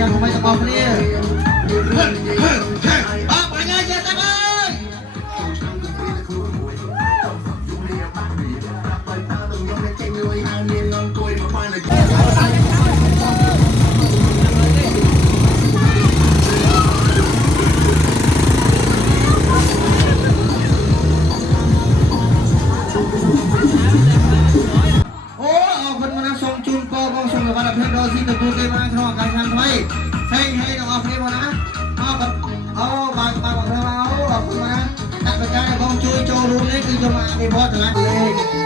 ยังไม่ต้องออกเนี่ยออกไปไงเจ๊ตั้งเลยโอ้เอาคนมาส่งจูนโปมองส่งกับวันละเพื่อนเราสิตะกูเกมาทองการทำไมให้ต้องออกนี่มานะเอามาบอกเธอเอาคนมาตัดไปได้กองช่วยโจรูนี่คือจะมาในพอดนะเลย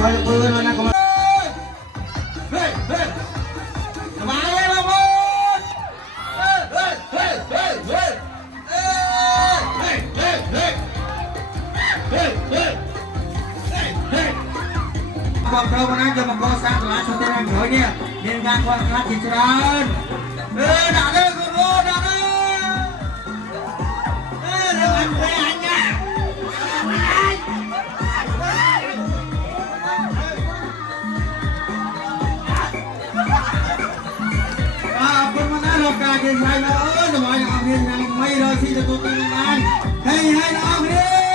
คอยปืนแล้วนะก็มาเฮ้ยมาเลยมาพูดเฮ้ยบอกเราวันนั้นจะมาก่อสร้างตลาดชนเทนเฉยเนี่ยเรียนการความรักจิตรานด่าเลยคุณรู้ด่าเลยเรื่องอะไรเนี่ยคนมาหน้าโลกาเดินไปแล้วสมัยเอาเพียงยังไม่รอที่จะตัวตีมันให้น้องเรีย